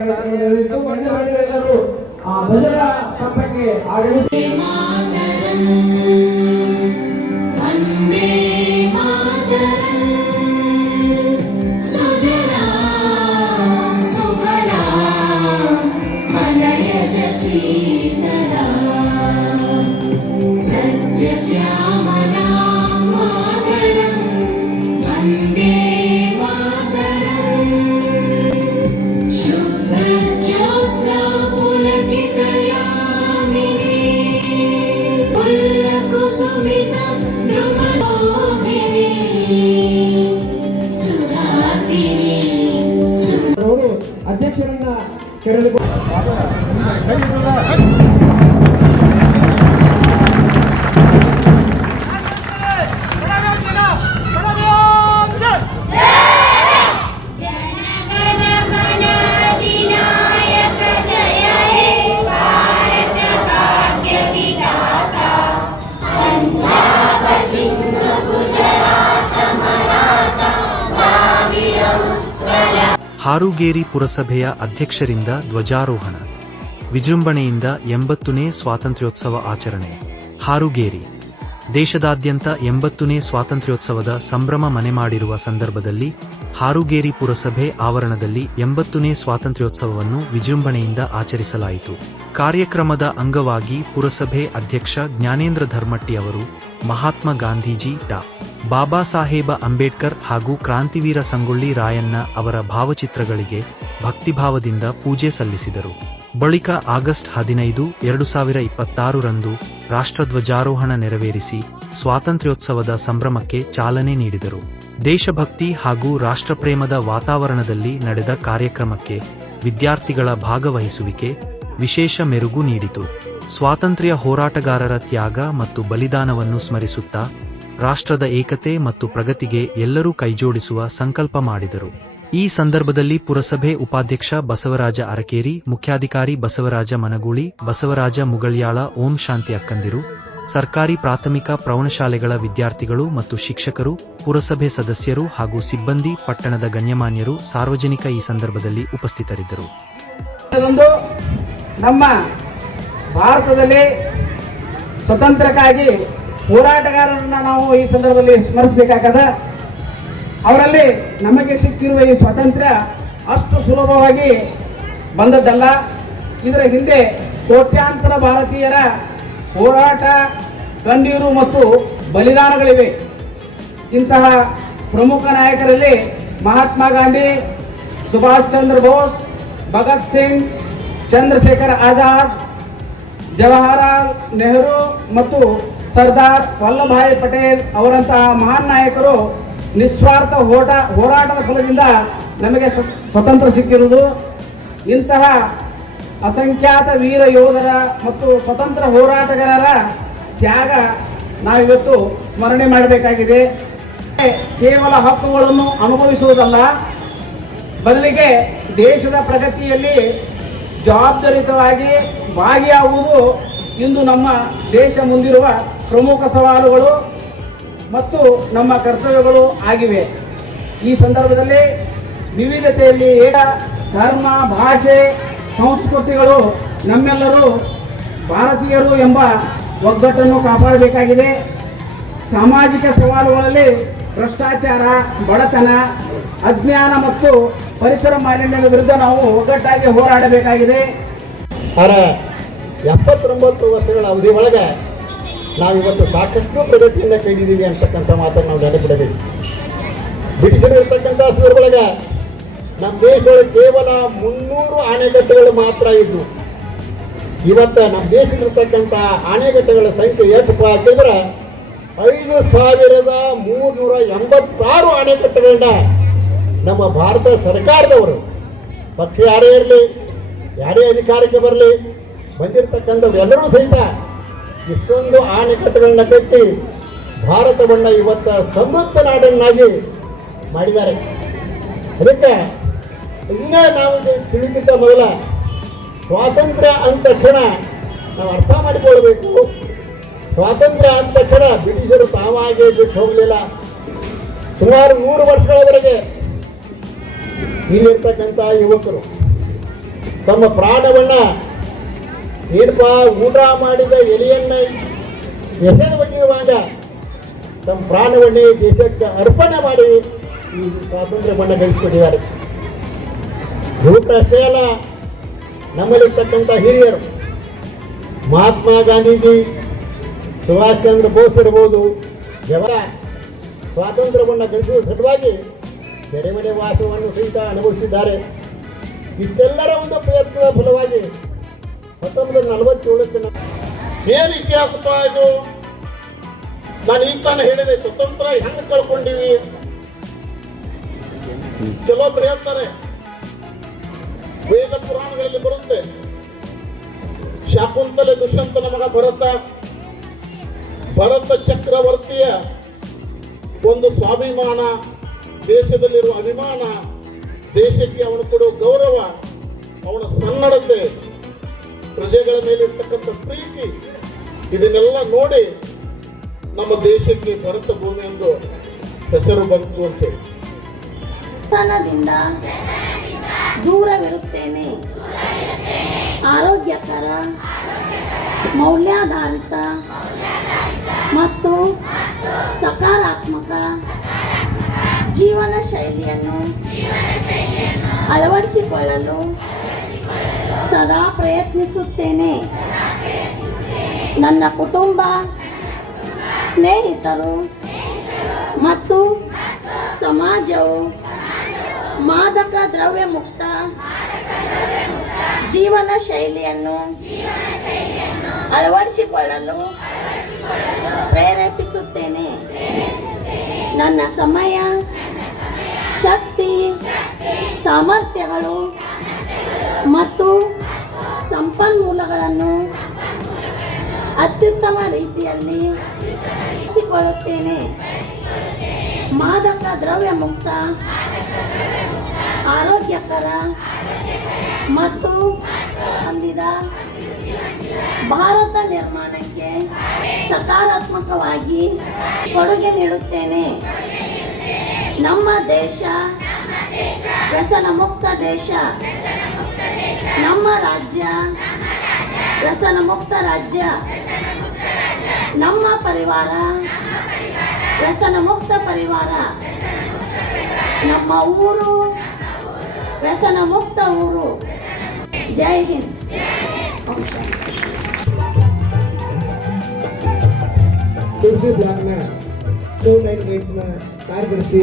ಭಜನಾ ಸ್ತಂಭಕ್ಕೆ ಆಗಮಿಸಿ ಅಧ್ಯಕ್ಷರನ್ನ ಕರೆದುಕೊಂಡು ಹಾರುಗೇರಿ ಪುರಸಭೆಯ ಅಧ್ಯಕ್ಷರಿಂದ ಧ್ವಜಾರೋಹಣ. ವಿಜೃಂಭಣೆಯಿಂದ 80ನೇ ಸ್ವಾತಂತ್ರ್ಯೋತ್ಸವ ಆಚರಣೆ. ಹಾರುಗೇರಿ ದೇಶದಾದ್ಯಂತ 80ನೇ ಸ್ವಾತಂತ್ರ್ಯೋತ್ಸವದ ಸಂಭ್ರಮ ಮನೆ ಮಾಡಿರುವ ಸಂದರ್ಭದಲ್ಲಿ ಹಾರುಗೇರಿ ಪುರಸಭೆ ಆವರಣದಲ್ಲಿ 80ನೇ ಸ್ವಾತಂತ್ರ್ಯೋತ್ಸವವನ್ನು ವಿಜೃಂಭಣೆಯಿಂದ ಆಚರಿಸಲಾಯಿತು. ಕಾರ್ಯಕ್ರಮದ ಅಂಗವಾಗಿ ಪುರಸಭೆ ಅಧ್ಯಕ್ಷ ಜ್ಞಾನೇಂದ್ರ ಧರ್ಮಟ್ಟಿ ಅವರು ಮಹಾತ್ಮ ಗಾಂಧೀಜಿ, ಡಾ. ಬಾಬಾ ಸಾಹೇಬ ಅಂಬೇಡ್ಕರ್ ಹಾಗೂ ಕ್ರಾಂತಿವೀರ ಸಂಗೊಳ್ಳಿ ರಾಯಣ್ಣ ಅವರ ಭಾವಚಿತ್ರಗಳಿಗೆ ಭಕ್ತಿಭಾವದಿಂದ ಪೂಜೆ ಸಲ್ಲಿಸಿದರು. ಬಳಿಕ ಆಗಸ್ಟ್ 15, 2026 ರಂದು ರಾಷ್ಟ್ರಧ್ವಜಾರೋಹಣ ನೆರವೇರಿಸಿ ಸ್ವಾತಂತ್ರ್ಯೋತ್ಸವದ ಸಂಭ್ರಮಕ್ಕೆ ಚಾಲನೆ ನೀಡಿದರು. ದೇಶಭಕ್ತಿ ಹಾಗೂ ರಾಷ್ಟ್ರಪ್ರೇಮದ ವಾತಾವರಣದಲ್ಲಿ ನಡೆದ ಕಾರ್ಯಕ್ರಮಕ್ಕೆ ವಿದ್ಯಾರ್ಥಿಗಳ ಭಾಗವಹಿಸುವಿಕೆ ವಿಶೇಷ ಮೆರುಗು ನೀಡಿತು. ಸ್ವಾತಂತ್ರ್ಯ ಹೋರಾಟಗಾರರ ತ್ಯಾಗ ಮತ್ತು ಬಲಿದಾನವನ್ನು ಸ್ಮರಿಸುತ್ತಾ ರಾಷ್ಟ್ರದ ಏಕತೆ ಮತ್ತು ಪ್ರಗತಿಗೆ ಎಲ್ಲರೂ ಕೈಜೋಡಿಸುವ ಸಂಕಲ್ಪ ಮಾಡಿದರು. ಈ ಸಂದರ್ಭದಲ್ಲಿ ಪುರಸಭೆ ಉಪಾಧ್ಯಕ್ಷ ಬಸವರಾಜ ಅರಕೇರಿ, ಮುಖ್ಯಾಧಿಕಾರಿ ಬಸವರಾಜ ಮನಗೂಳಿ, ಬಸವರಾಜ ಮುಗಳ್ಯಾಳ, ಓಂ ಶಾಂತಿ ಅಕ್ಕಂದಿರು, ಸರ್ಕಾರಿ ಪ್ರಾಥಮಿಕ ಪ್ರೌಢಶಾಲೆಗಳ ವಿದ್ಯಾರ್ಥಿಗಳು ಮತ್ತು ಶಿಕ್ಷಕರು, ಪುರಸಭೆ ಸದಸ್ಯರು ಹಾಗೂ ಸಿಬ್ಬಂದಿ, ಪಟ್ಟಣದ ಗಣ್ಯಮಾನ್ಯರು, ಸಾರ್ವಜನಿಕ ಈ ಸಂದರ್ಭದಲ್ಲಿ ಉಪಸ್ಥಿತರಿದ್ದರು. ನಮ್ಮ ಭಾರತದಲ್ಲಿ ಸ್ವತಂತ್ರಕ್ಕಾಗಿ ಹೋರಾಟಗಾರರನ್ನ ನಾವು ಈ ಸಂದರ್ಭದಲ್ಲಿ ಸ್ಮರಿಸಬೇಕಾಗದ. ಅವರಲ್ಲಿ ನಮಗೆ ಸಿಕ್ಕಿರುವ ಈ ಸ್ವಾತಂತ್ರ್ಯ ಅಷ್ಟು ಸುಲಭವಾಗಿ ಬಂದದ್ದಲ್ಲ. ಇದರ ಹಿಂದೆ ಕೋಟ್ಯಾಂತರ ಭಾರತೀಯರ ಹೋರಾಟ, ಕಣ್ಣೀರು ಮತ್ತು ಬಲಿದಾನಗಳಿವೆ. ಇಂತಹ ಪ್ರಮುಖ ನಾಯಕರಲ್ಲಿ ಮಹಾತ್ಮ ಗಾಂಧಿ, ಸುಭಾಷ್ ಚಂದ್ರ ಬೋಸ್, ಭಗತ್ ಸಿಂಗ್, ಚಂದ್ರಶೇಖರ್ ಆಜಾದ್, ಜವಾಹರಲಾಲ್ ನೆಹರು ಮತ್ತು ಸರ್ದಾರ್ ವಲ್ಲಭಭಾಯಿ ಪಟೇಲ್ ಅವರಂತಹ ಮಹಾನ್ ನಾಯಕರು ನಿಸ್ವಾರ್ಥ ಹೋರಾಟದ ಫಲದಿಂದ ನಮಗೆ ಸ್ವತಂತ್ರ ಸಿಕ್ಕಿರುವುದು. ಇಂತಹ ಅಸಂಖ್ಯಾತ ವೀರ ಯೋಧರ ಮತ್ತು ಸ್ವತಂತ್ರ ಹೋರಾಟಗಾರರ ತ್ಯಾಗ ನಾವಿವತ್ತು ಸ್ಮರಣೆ ಮಾಡಬೇಕಾಗಿದೆ. ಕೇವಲ ಹಕ್ಕುಗಳನ್ನು ಅನುಭವಿಸುವುದಲ್ಲ, ಬದಲಿಗೆ ದೇಶದ ಪ್ರಗತಿಯಲ್ಲಿ ಜವಾಬ್ದಾರಿಯುತವಾಗಿ ಭಾಗಿಯಾಗುವುದು ಇಂದು ನಮ್ಮ ದೇಶ ಮುಂದಿರುವ ಪ್ರಮುಖ ಸವಾಲುಗಳು ಮತ್ತು ನಮ್ಮ ಕರ್ತವ್ಯಗಳು ಆಗಿವೆ. ಈ ಸಂದರ್ಭದಲ್ಲಿ ವಿವಿಧತೆಯಲ್ಲಿ ಏಕ ಧರ್ಮ, ಭಾಷೆ, ಸಂಸ್ಕೃತಿಗಳು ನಮ್ಮೆಲ್ಲರೂ ಭಾರತೀಯರು ಎಂಬ ಒಗ್ಗಟ್ಟನ್ನು ಕಾಪಾಡಬೇಕಾಗಿದೆ. ಸಾಮಾಜಿಕ ಸವಾಲುಗಳಲ್ಲಿ ಭ್ರಷ್ಟಾಚಾರ, ಬಡತನ, ಅಜ್ಞಾನ ಮತ್ತು ಪರಿಸರ ಮಾಲಿನ್ಯದ ವಿರುದ್ಧ ನಾವು ಒಗ್ಗಟ್ಟಾಗಿ ಹೋರಾಡಬೇಕಾಗಿದೆ. 79 ವರ್ಷಗಳ ಅವಧಿ ಒಳಗೆ ನಾವಿವತ್ತು ಸಾಕಷ್ಟು ಪ್ರಗತಿಯನ್ನು ಕೈದಿದ್ದೀವಿ ಅಂತಕ್ಕಂಥ ಮಾತನ್ನು ನಾವು ನೆನಪಿಡಬೇಕು. ಬ್ರಿಟಿಷರು ಇರ್ತಕ್ಕಂಥ ಸಂದರ್ಭದೊಳಗೆ ನಮ್ಮ ದೇಶದೊಳಗೆ ಕೇವಲ 300 ಅಣೆಕಟ್ಟೆಗಳು ಮಾತ್ರ ಇದ್ದು, ಇವತ್ತು ನಮ್ಮ ದೇಶದಲ್ಲಿರ್ತಕ್ಕಂಥ ಅಣೆಕಟ್ಟೆಗಳ ಸಂಖ್ಯೆ ಎಷ್ಟು ಹಾಕಿದ್ರೆ 5386 ಅಣೆಕಟ್ಟೆಗಳನ್ನ ನಮ್ಮ ಭಾರತ ಸರ್ಕಾರದವರು, ಪಕ್ಷ ಯಾರೇ ಇರಲಿ, ಯಾರೇ ಅಧಿಕಾರಕ್ಕೆ ಬರಲಿ, ಬಂದಿರತಕ್ಕಂಥವ್ರೆಲ್ಲರೂ ಸಹಿತ ಇಷ್ಟೊಂದು ಅಣೆಕಟ್ಟುಗಳನ್ನ ಕಟ್ಟಿ ಭಾರತವನ್ನು ಇವತ್ತು ಸಮೃದ್ಧ ನಾಡನ್ನಾಗಿ ಮಾಡಿದ್ದಾರೆ. ಅದಕ್ಕೆ ಇನ್ನೇ ನಾವು ತಿಳಿದಿದ್ದ ಮೊದಲ ಸ್ವಾತಂತ್ರ್ಯ ಅಂದ ತಕ್ಷಣ ನಾವು ಅರ್ಥ ಮಾಡಿಕೊಳ್ಬೇಕು. ಸ್ವಾತಂತ್ರ್ಯ ಅಂದ ತಕ್ಷಣ ಬ್ರಿಟಿಷರು ತಾವಾಗೇ ಬಿಟ್ಟು ಹೋಗಲಿಲ್ಲ. ಸುಮಾರು 100 ವರ್ಷಗಳವರೆಗೆ ಇಲ್ಲಿರ್ತಕ್ಕಂಥ ಯುವಕರು ತಮ್ಮ ಪ್ರಾಣವನ್ನ ಏನಪ್ಪ ಊಟ ಮಾಡಿದ ಎಲೆಯನ್ನ ಎಸೆದು ಬಗೆಯುವಾಗ ತಮ್ಮ ಪ್ರಾಣವನ್ನೇ ದೇಶಕ್ಕೆ ಅರ್ಪಣೆ ಮಾಡಿ ಈ ಸ್ವಾತಂತ್ರ್ಯವನ್ನು ಗಳಿಸಿಕೊಟ್ಟಿದ್ದಾರೆ. ಅಷ್ಟೇ ಅಲ್ಲ, ನಮ್ಮಲ್ಲಿರ್ತಕ್ಕಂಥ ಹಿರಿಯರು ಮಹಾತ್ಮ ಗಾಂಧೀಜಿ, ಸುಭಾಷ್ ಚಂದ್ರ ಬೋಸ್ ಇರ್ಬೋದು, ಅವರ ಸ್ವಾತಂತ್ರ್ಯವನ್ನು ಗಳಿಸುವ ಸಲುವಾಗಿ ಸೆರೆಮನೆ ವಾಸವನ್ನು ಸಹಿತ ಅನುಭವಿಸಿದ್ದಾರೆ. ಇಷ್ಟೆಲ್ಲರ ಒಂದು ಪ್ರಯತ್ನದ ಫಲವಾಗಿ 1947 ಏನು ಇತಿಹಾಸ ಇದು? ನಾನು ಈಗ ತಾನೇ ಹೇಳಿದೆ, ಸ್ವತಂತ್ರ ಹೆಂಗೆ ಕಳ್ಕೊಂಡಿವಿ. ಕೆಲವೊಬ್ರು ಹೇಳ್ತಾರೆ, ವೇದ ಪುರಾಣಗಳಲ್ಲಿ ಬರುತ್ತೆ, ಶಾಕುಂತಲೆ ದುಷ್ಯಂತನ ಮಗ ಭರತ ಚಕ್ರವರ್ತಿಯ ಒಂದು ಸ್ವಾಭಿಮಾನ, ದೇಶದಲ್ಲಿರುವ ಅಭಿಮಾನ, ದೇಶಕ್ಕೆ ಅವನು ಕೊಡುವ ಗೌರವ, ಅವನ ಸನ್ನಡತೆ, ಪ್ರಜೆಗಳ ಮೇಲೆ ಇರ್ತಕ್ಕಂಥ ಪ್ರೀತಿ, ಇದನ್ನೆಲ್ಲ ನೋಡಿ ನಮ್ಮ ದೇಶಕ್ಕೆ ಭರತ ಭೂಮಿ ಎಂದು ಹೆಸರು ಬಂತು ಅಂತೇಳಿ. ತನದಿಂದ ದೂರವಿರುತ್ತೇನೆ. ಆರೋಗ್ಯಕರ, ಮೌಲ್ಯಾಧಾರಿತ ಮತ್ತು ಸಕಾರಾತ್ಮಕ ಜೀವನ ಶೈಲಿಯನ್ನು ಅಳವಡಿಸಿಕೊಳ್ಳಲು ಸದಾ ಪ್ರಯತ್ನಿಸುತ್ತೇನೆ. ನನ್ನ ಕುಟುಂಬ, ಸ್ನೇಹಿತರು ಮತ್ತು ಸಮಾಜವು ಮಾದಕ ದ್ರವ್ಯ ಮುಕ್ತ ಜೀವನ ಶೈಲಿಯನ್ನು ಅಳವಡಿಸಿಕೊಳ್ಳಲು ಪ್ರೇರೇಪಿಸುತ್ತೇನೆ. ನನ್ನ ಸಮಯ, ಶಕ್ತಿ, ಸಾಮರ್ಥ್ಯಗಳು ಮತ್ತು ಸಂಪನ್ಮೂಲಗಳನ್ನು ಅತ್ಯುತ್ತಮ ರೀತಿಯಲ್ಲಿ ಬಳಸಿಕೊಳ್ಳುತ್ತೇನೆ. ಮಾದಕ ದ್ರವ್ಯ ಮುಕ್ತ, ಆರೋಗ್ಯಕರ ಮತ್ತು ಹೊಂದಿದ ಭಾರತ ನಿರ್ಮಾಣಕ್ಕೆ ಸಕಾರಾತ್ಮಕವಾಗಿ ಕೊಡುಗೆ ನೀಡುತ್ತೇನೆ. ನಮ್ಮ ದೇಶ ವ್ಯಸನ ಮುಕ್ತ ದೇಶ. ನಮ್ಮ ರಾಜ್ಯ ವ್ಯಸನ ಮುಕ್ತ ರಾಜ್ಯ. ನಮ್ಮ ಪರಿವಾರ ವ್ಯಸನ ಮುಕ್ತ ಪರಿವಾರ. ನಮ್ಮ ಊರು ವ್ಯಸನ ಮುಕ್ತ ಊರು. ಜೈ ಹಿಂದ್. ತುಳಸಿ ಬ್ಲಾಕ್ನ ಸ್ಟೋರ್ ಲೈನ್ ಗೈಡ್ಸ್ನ ಕಾರ್ಯದರ್ಶಿ